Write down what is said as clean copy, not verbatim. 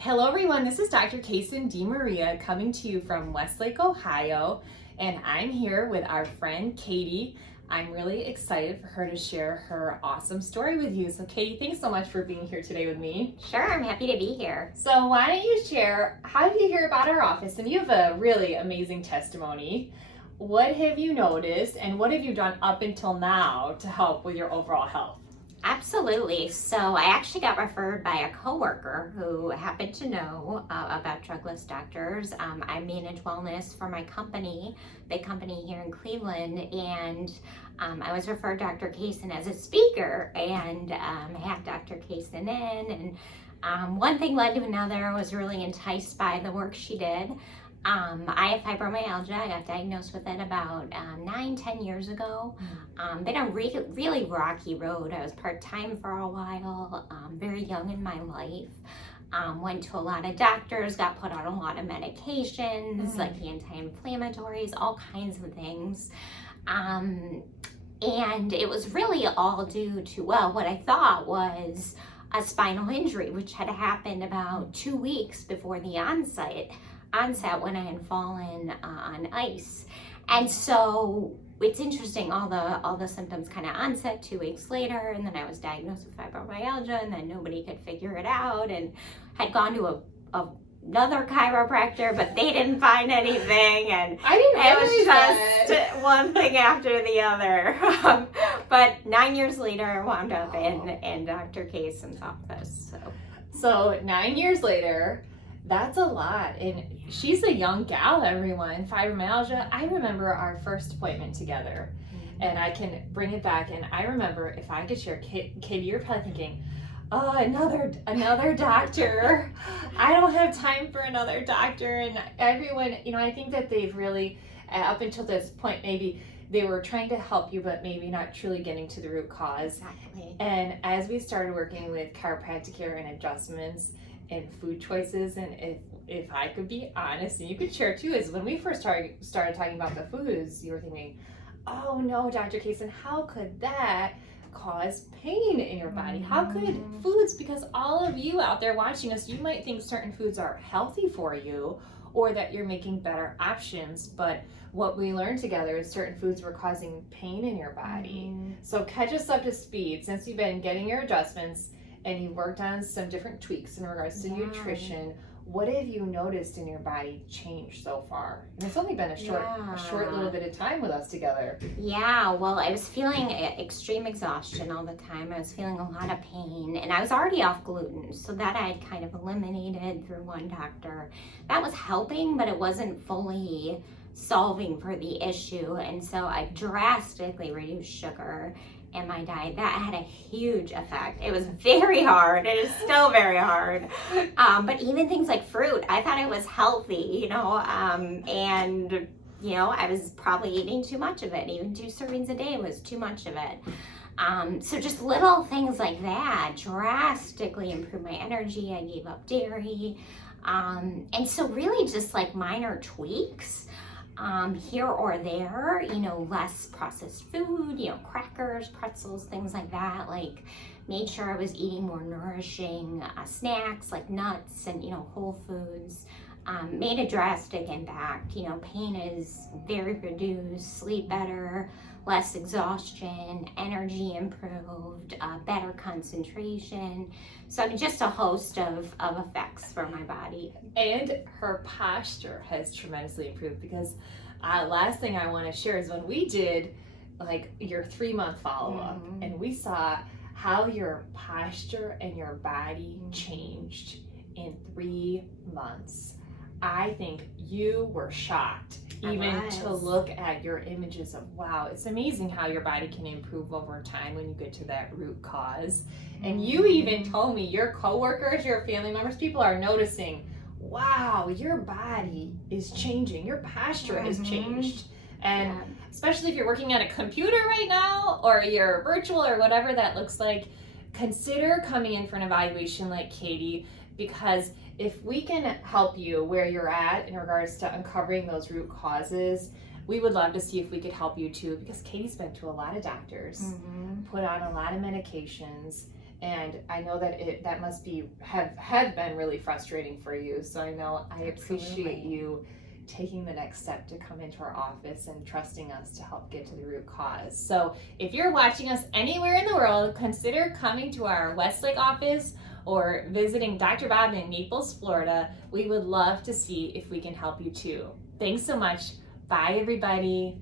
Hello everyone, this is Dr. Casen DeMaria coming to you from Westlake, Ohio, and I'm here with our friend Katie. I'm really excited for her to share her awesome story with you. So Katie, thanks so much for being here today with me. Sure, I'm happy to be here. So why don't you share, how did you hear about our office? And you have a really amazing testimony. What have you noticed and what have you done up until now to help with your overall health? Absolutely. So I actually got referred by a coworker who happened to know about Drugless doctors. I manage wellness for my company, big company here in Cleveland, and I was referred Dr. Casen as a speaker, and had Dr. Casen in, and one thing led to another. I was really enticed by the work she did. I have fibromyalgia. I got diagnosed with it about 9-10 years ago. Been a really rocky road. I was part-time for a while, very young in my life. Went to a lot of doctors, got put on a lot of medications, like anti-inflammatories, all kinds of things. And it was really all due to, what I thought was a spinal injury, which had happened about 2 weeks before the onset when I had fallen on ice. And so it's interesting, all the symptoms kind of onset 2 weeks later, and then I was diagnosed with fibromyalgia, and then nobody could figure it out, and had gone to another chiropractor, but they didn't find anything, and it was just one thing after the other. But 9 years later, I wound up in Dr. Casen's office. So 9 years later, that's a lot. And she's a young gal, everyone. Fibromyalgia. I remember our first appointment together, and I can bring it back. And I remember, if I could share, Katie, you're probably thinking, oh, another doctor. I don't have time for another doctor. And everyone, I think that they've really, up until this point, maybe they were trying to help you, but maybe not truly getting to the root cause. Exactly. And as we started working with chiropractic care and adjustments and food choices, and if I could be honest, and you could share too, is when we first started talking about the foods, you were thinking, oh no, Dr. Casen, how could that cause pain in your body? How could foods, because all of you out there watching us, you might think certain foods are healthy for you or that you're making better options, but what we learned together is certain foods were causing pain in your body. So catch us up to speed, since you've been getting your adjustments and you worked on some different tweaks in regards to nutrition. What have you noticed in your body change so far? And it's only been a short little bit of time with us together. Yeah, well, I was feeling extreme exhaustion all the time. I was feeling a lot of pain, and I was already off gluten, so that I had kind of eliminated through one doctor. That was helping, but it wasn't fully solving for the issue, and so I drastically reduced sugar in my diet. That had a huge effect. It was very hard. It is still very hard. But even things like fruit, I thought it was healthy, and I was probably eating too much of it. Even 2 servings a day was too much of it. So just little things like that drastically improved my energy. I gave up dairy. And so really just like minor tweaks here or there, less processed food, crackers, pretzels, things like that. Like, made sure I was eating more nourishing snacks like nuts and, whole foods. Made a drastic impact. Pain is very reduced, sleep better, less exhaustion, energy improved, better concentration. So just a host of effects for my body. And her posture has tremendously improved, because last thing I want to share is when we did like your 3-month follow-up, and we saw how your posture and your body changed in 3 months. I think you were shocked even to look at your images of, wow, it's amazing how your body can improve over time when you get to that root cause. And you even told me your coworkers, your family members, people are noticing, wow, your body is changing, your posture has changed. And especially if you're working at a computer right now, or you're virtual, or whatever that looks like, consider coming in for an evaluation like Katie, because if we can help you where you're at in regards to uncovering those root causes, we would love to see if we could help you too, because Katie's been to a lot of doctors, put on a lot of medications, And I know that that must have been really frustrating for you. So I know I appreciate you taking the next step to come into our office and trusting us to help get to the root cause. So if you're watching us anywhere in the world, consider coming to our Westlake office or visiting Dr. Bob in Naples, Florida. We would love to see if we can help you too. Thanks so much. Bye, everybody.